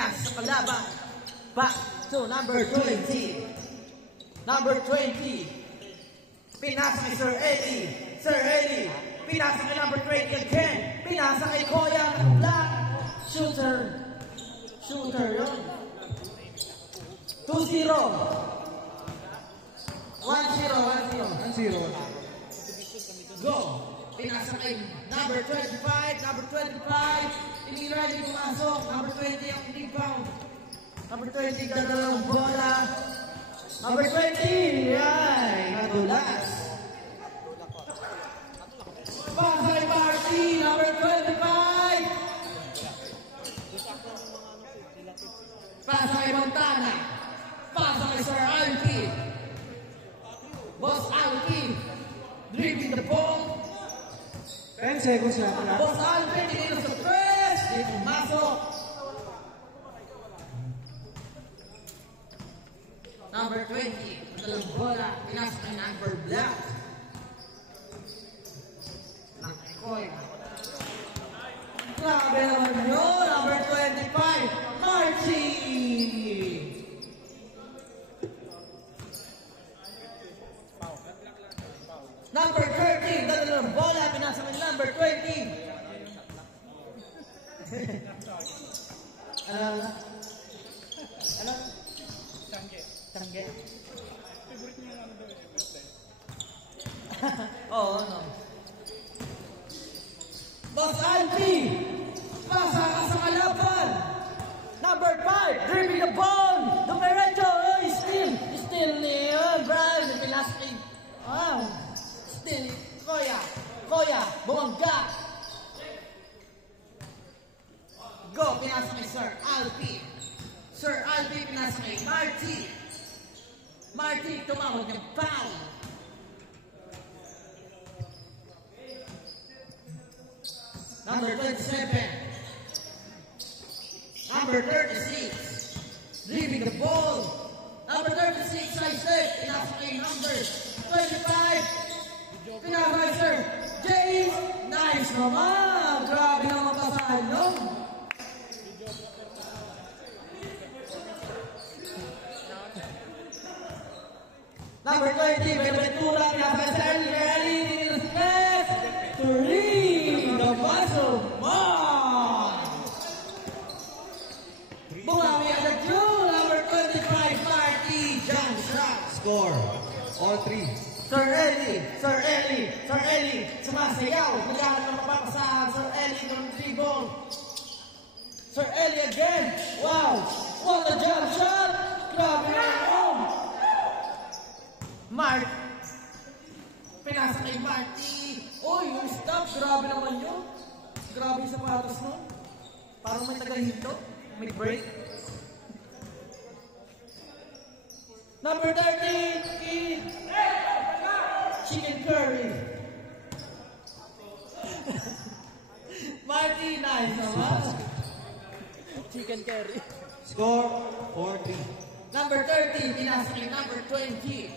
Pinasa sa kalaban. Back to number 20. Number 20. Pinasa kay Sir Eddie. Sir Eddie. Pinasa kay number 20 again. Pinasa kay Koya. Black. Shooter. Shooter yun. 2-0. 1-0. Go. Pinasa kay number 25. Number 25. Hindi ready pumasok. Number 20 ang rebound. Number 20 gagawang bola. Number 20. Ay, nadulas. Pasa kay Marty. Number 25. Pasa kay Montana. Pasa kay Sir Alfie. Boss Alfie. Dribbling the ball. 10 seconds lang pala. Boss Alfie, tinino sa press. Di pumasok. Number 20. Madalang bola. Pinasa kay number black. Nakoy. Grabe naman yun. Number 25. Marcy. Number 13, dalalang bola, pinasa ng number 20. Ano? Tangge. Favorite niyo yung ano daw yung birthday? Oo, no. Boss Alfie, pasa ka sa kalaban. Number 5, dribbling the ball. Dumiretso, still niya, Brian, pinasa. Wow. Still, Koya, bumangga. Go, pinasa kay Sir Alfie. Sir Alfie, pinasa kay Marty. Marty, tumawag ng foul. Number 27. Number 36. Dribbling the ball. Number 36, side step. Pinasa kay number 25. Pinasa kay Sir James. Nice naman. Grabe naman pasahan yun. Number 20, Beneventura. Pinasa kay Sir Rally. Three. The muscle. Bumami agad yun. Number 25, Marty. Jump shot. Score. All 3. Sir Eli, sumasayaw. Magkahan ng mapapasahan. Sir Eli, ng dribble. Sir Eli again. Wow. What a jump shot. Grabe naman. Mark. Pinasa kay Marty. Uy, yung stop. Grabe naman yun. Grabe yung sapatos nun. Parang may tagahinto. May break. Number 13, Chicken Curry. Marty, nice naman. Chicken curry. Score 4-3. Number 13, pinasa kay number 20.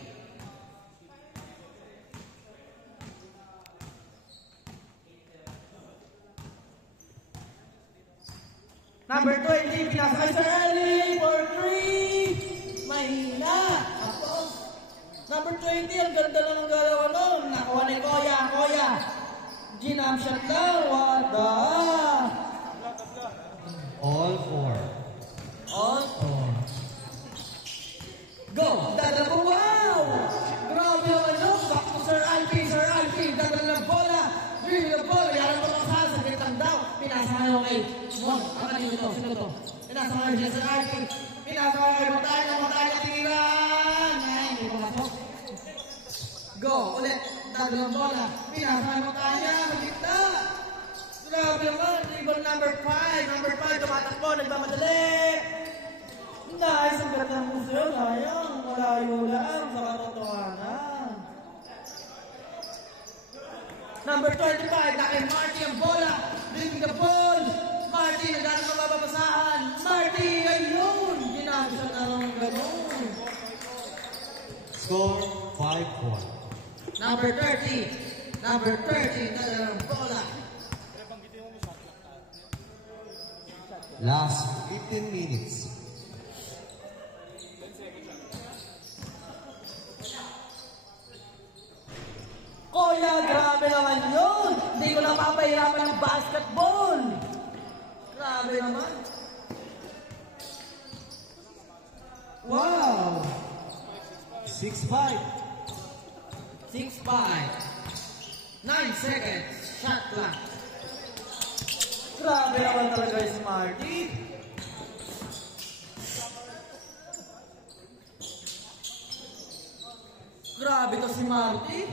Number 20, pinasa kay Sir Eli for 3. Mahina. Tapos, number 20, ang ganda lang ng galawa nun. Nakuha ni Koya. Ginam shot lang. What the? All 4. Go! Dadala po, wow! Grabe naman yun. Back to Sir Alfie. Dadala ng bola. Dribble the ball. Yaran mo lang sa gitang daw. Pinasa kayo kay Mon. Ang kanino to? Sino to? Pinasa kayo kay Sir Alfie. Pinasa kayo kay Montana. Tiran! Ay, hindi ko masok. Go! Ulit. Dadala ng bola. Pinasa kayo Montana. Magkita. Grabe naman. Dribble number 5. Number 5. Tumatakbo. Nagmamadali. Nice, ang ganda ng puso yun. Ayang, malayo lang sa katotohanan. Number 25, na kay Marty ang bola. Bring the ball. Marty, nagdaan ang mababasahan. Marty, ayun. Ginagawa na lang ganun. Score 5-4. Number 30, nagdaan ang bola. Last 15 minutes. Kuya, grabe naman yun! Hindi ko na papahirapan ng basketball! Grabe naman! Wow! 6-5. 6-5. 9 seconds. Shot clock. Grabe naman talaga yung Smarty. Grabe to si Marty.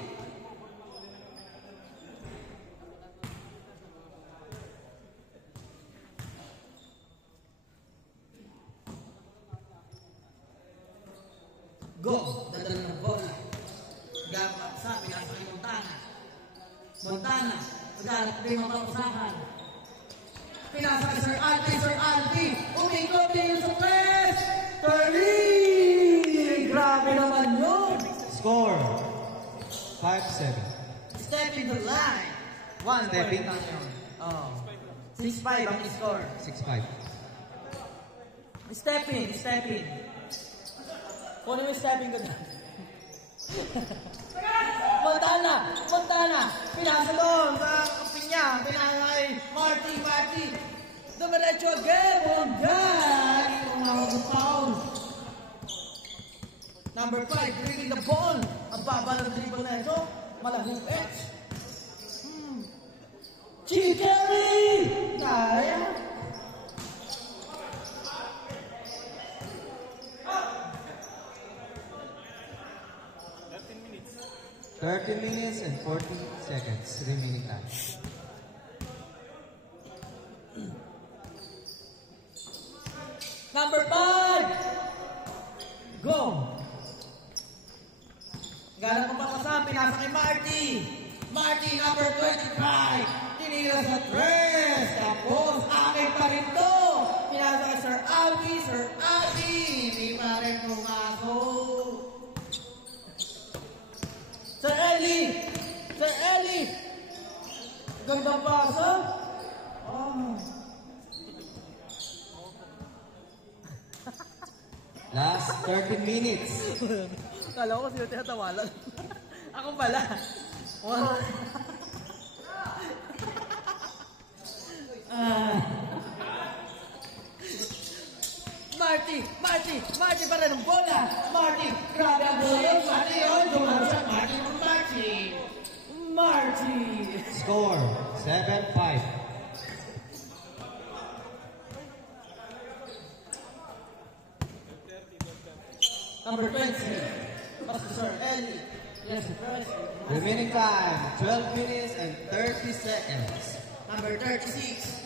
Go! Dadala ng bola. Gabak sa pinasa ni Montana. Montana, maghanap din mga pausahan. Pinasa kay Sir Alfie, Sir Alfie! Umikot din sa press! 30! Grabe naman yun! Score 5-7. Step in the line. 1 Step in. Oh. 6-5 ang score. 6-5. Step in, step in. Kunin mo yung stepping ko doon. Montana! Montana! Pinasa doon sa pinya. Pinasa kay Marty, Marty. Dumiretso again. Mongan! Umawag ng foul. Number 5, dribbling the ball. Ang baba ng dribble na ito. Malahupit. Chikeri! Kaya. 30 minutes and 40 seconds remaining time. Number 5! Go! Galang mo pa kasama, pinasa kay Marty. Marty, number 25. Tinira sa tres. Tapos, akin pa rin to. Pinasa kay Sir Alfie, Sir Alfie. Hindi pa rin pumasok. Sir Ellie! Sir Ellie! Gandang pasa. Oh. Last 30 minutes. Kala ko sino tinatawalan. Ako pala. Marty! Marty! Marty pa rin ang bola! Marty! Grabe ang bola! Marty yun! Dumalo siya! Marty! Marty! Marty! Score 7-5. Number 20. Pastor Ellie. Yes, first. Remaining time 12 minutes and 30 seconds. Number 36.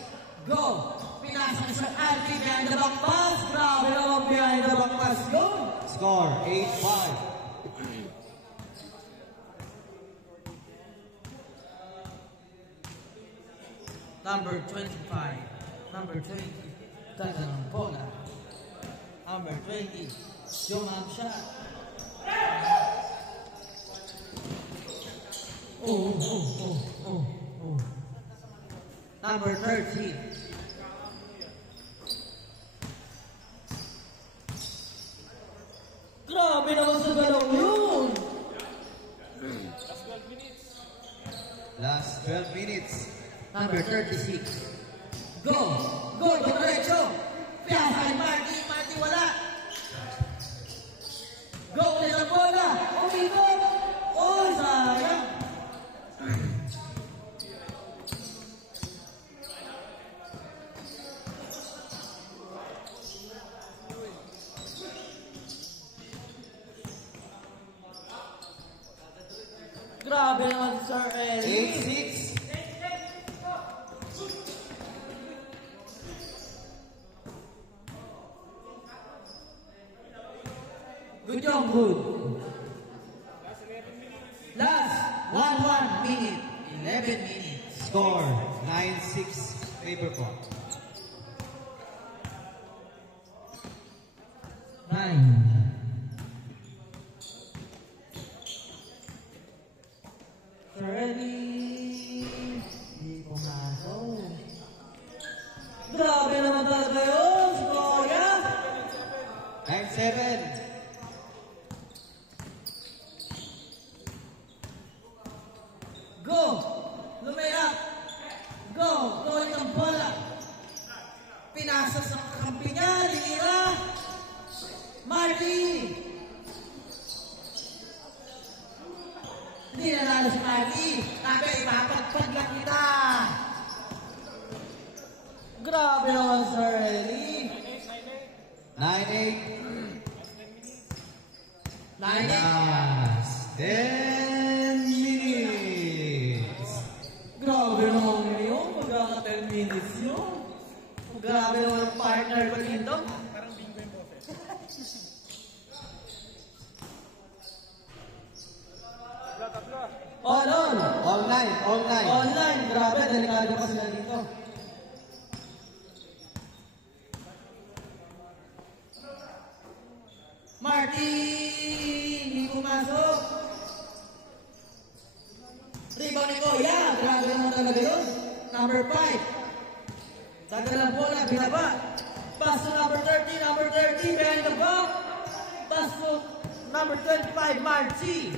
Go! Pinasa ni Sir Alfie behind the back pass. Grabe naman behind the back pass yun! Score 8-5. Number 25. Number 20. Dala ng bola. Number 20. Jump shot. Number 13. Grabe naman sa galaw yun! Last 12 minutes. Number 36. Go! Go! Diretso! Piasa kay Marty! Marty wala! Go! Ulit ang bola! Umikot! Oh, sayang! Grabe naman si Sir Ellie! 8-6. Good job, good. Last 1 minute, 11 minutes. Score 9-6. Favor point. 9. Ready? Hindi pumasok. Grabe naman talaga 7. Go! Lumaya! Go! Going ang bola! Pinasa sa kampi niya, Lira! Marty! Hindi nanalo si Marty! Sabi, ipapagpag lang kita! Grabe naman, Sir Eli! 9-8. 9-8! Last 10 minutes. Grabe naman yun! Magkaka 10 minutes yun! Grabe naman ang partner ko dito! All on! Online. Online! Grabe, delikado pa sila dito. Marty! Hindi pumasok! Rebound ni Koya! Grabe naman talaga yun! Number 5. Tagal ang bola, binaba. Pass to number 30, behind the back. Pass to number 25, Marty.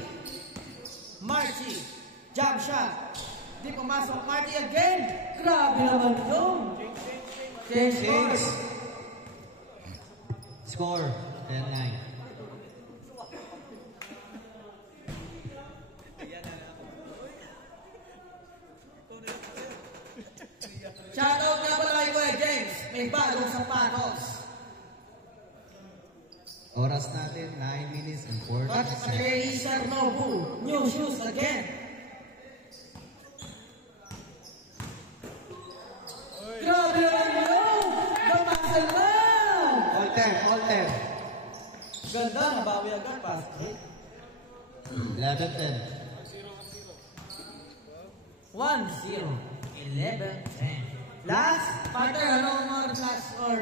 Jump shot. Di pumasok, Marty again. Grabe naman yun. Change. Score 10-9. Shoutout nga pala kay Kuya James. May bagong sapatos. Oras natin, 9 minutes and 40 But seconds. kay Sir Nobu, new shoes again. Grabe naman yun! Gamasan lang! All 10. Ganda, nabawi agad. Pass. 11-10. 1-0. 11-10. Last, partner, ano more last or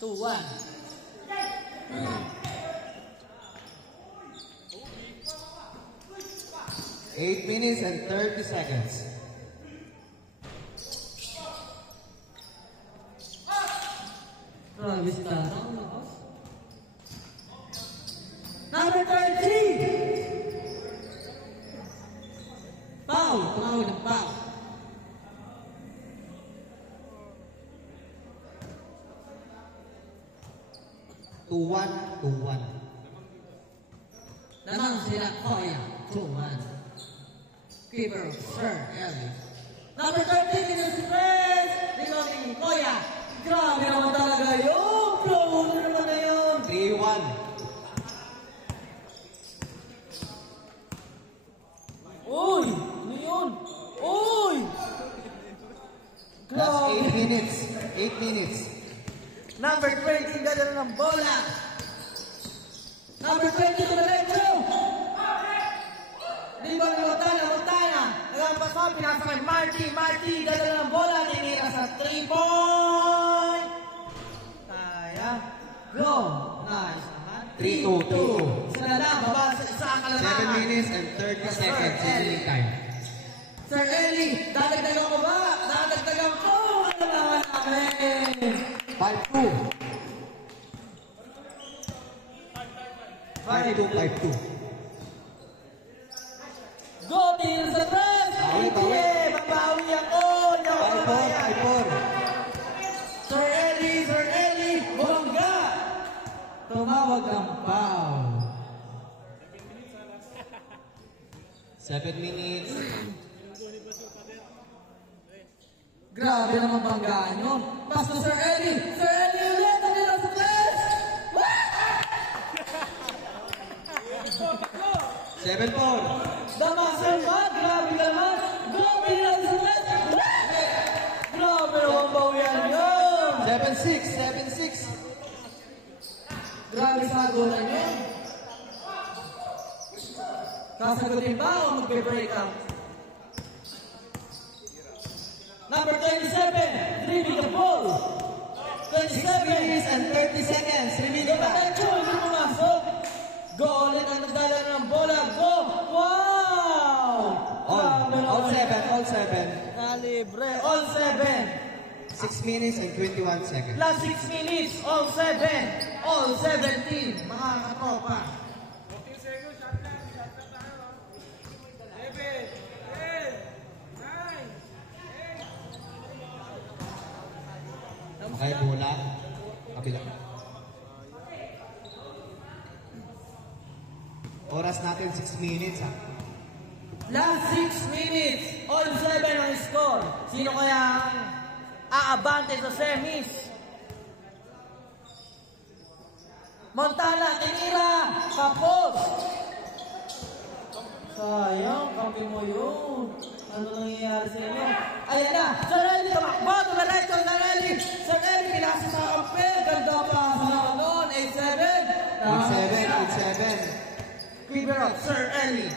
2-1. 8 minutes and 30 seconds. Grabe si Tatang, lakas. Number 13! Foul! Tumawag ng foul. Two-one. Lamang sila Koya. 2-1. Keeper, Sir Ellie. Number 13 in the spread. Rebounding Koya. Grabe naman talaga yun. Flow naman na yun. 3-1. Uy! Ano yun? Uy! Last Grabe. 8 minutes. Number 20, dadala ng bola. Number 20 to the left, go! Rebound ni Montana. Nagampas mo, pinasa kay Marty, dadala ng bola. Tinira sa 3-point. Kaya. Go! Nice naman. 3-2. Isa na lang, baba sa isa ang 7 kalamangan. minutes and 30 seconds remaining time. Sir Eli, dadagdagan ko ba? Dadagdagan ko! Ano naman namin? 5-2. 5-2. Go, tingin sa tres! Bawi. Babawi ako! Hindi ako mamaya. 5-4. Sir Eli, bongga! Tumawag ng foul. 7 minutes. Grabe naman banggaan yun. Pass to Sir Eli! Sir Eli ulit! Ang nila sa tres! 7-4. Damasan ba? Grabe ka naman! Go! Pinila sa tres! Grabe naman bawian yun! 7-6. Grabe sa agulan yun. Sasagutin ba o magbe-break out? Number 27, dribbling the ball. 6 minutes and 30 seconds remaining time. Diretso, hindi pumasok. Go ulit ang nagdala ng bola. Go! Wow! all 7. Nalibre. All 7. 6 minutes and 21 seconds. Last 6 minutes. All 7. All 17. Mga katropa. Okay, bola. Kabila. Oras natin 6 minutes ha. Last 6 minutes. All 7 ang score. Sino kaya ang aabante sa semis? Montana, tinira. Kapos. Sayang, kampi mo yun. Ano nangyayari sa inyo? Ayan na. Sir Eli, tumakbo. Tumaretso, Sir Eli. Sir Eli, pinasa sa kampi. Ganda pa sa noon. 8-7. 8-7. Keep it up, Sir Eli.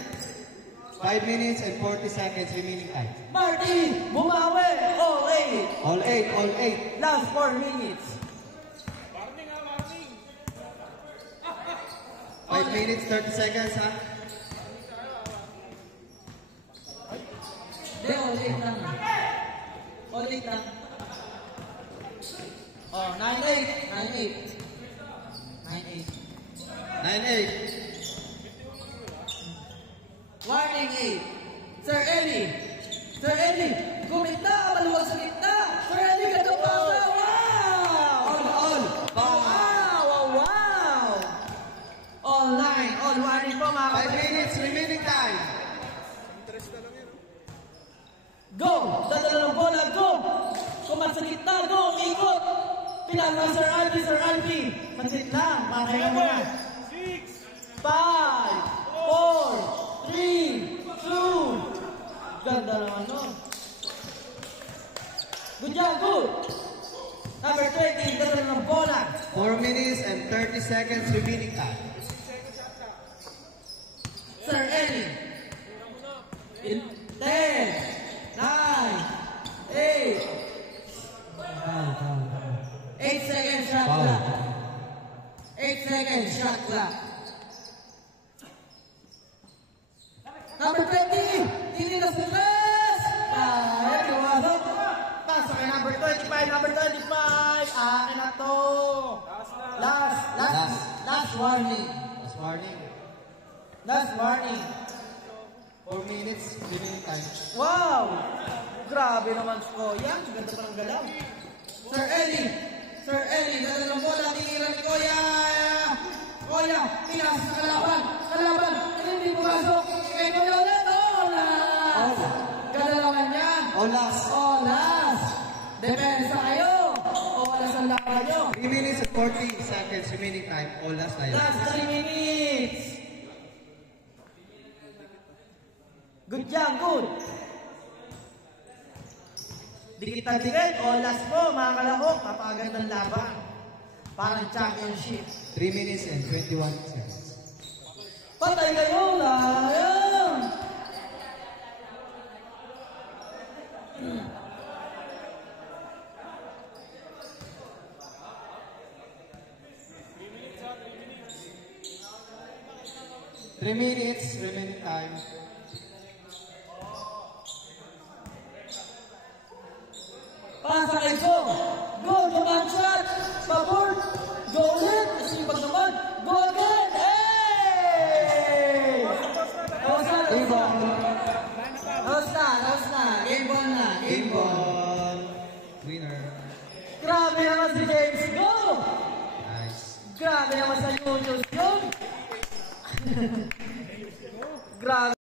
5 minutes and 40 seconds remaining time. Marty, bumawi. All 8. All 8, all 8. Last 4 minutes. 5 minutes, 30 seconds ha. Hindi, all 8 lang. All 8 lang. Oh, 9-8. 9-8. 9-8. 9-8. Warning 8. Sir Eli. Sir Eli. Gumita. Maluwag sa gitna. Sir Eli, ganda pa. Wow! All. Wow! Wow! All 9. All warning po mga 5 minutes remaining time. Go! Dadala ng bola. Go! Kumat sa gitna. Go! Ikot! Pinala Sir Albi. Sir Albi. Pansit lang. Makaya mo na. 5, 4, 3, 2. Ganda naman nun. Good job, good. Number 20, dadala ng bola. 4 minutes and 30 seconds remaining time. Sir Eli. 10, 9, 8. 8 seconds shot clock. 8 seconds shot clock. Number 20, Tinilas Perez. Ayan, lumasok. Pasa kay number 25, number 25. Akin na to. Last warning. Last warning. Last warning. 4 minutes remaining time. Wow! Grabe naman si Koya. Ganda pa ng galaw. Sir Eli. Sir Eli, dala ng bola. Tinira ni Koya. Koya, pinas sa kalaban. Kalaban, hindi pumasok. Kay Koya ulit. Oh, last. Ganda naman yan. All last. Oh, last. Depensa kayo. O wala sa laban nyo. 3 minutes and 40 seconds remaining time. All last tayo. Last 3 minutes. Good job, good. Dikit-dikit, o last po, mga kalahok, napakagandang laban. Parang championship. 3 minutes and 21 seconds. Patay kayo, layang! Three minutes remaining time. Pasa kay Go. Go, naman shot. Pabor. Go ulit. Sipag naman. Go again. Hey! How's na? Game ball. How's na? Game ball na. Game ball. Winner. Grabe naman si James Go. Nice. Grabe naman sa YouTube yun.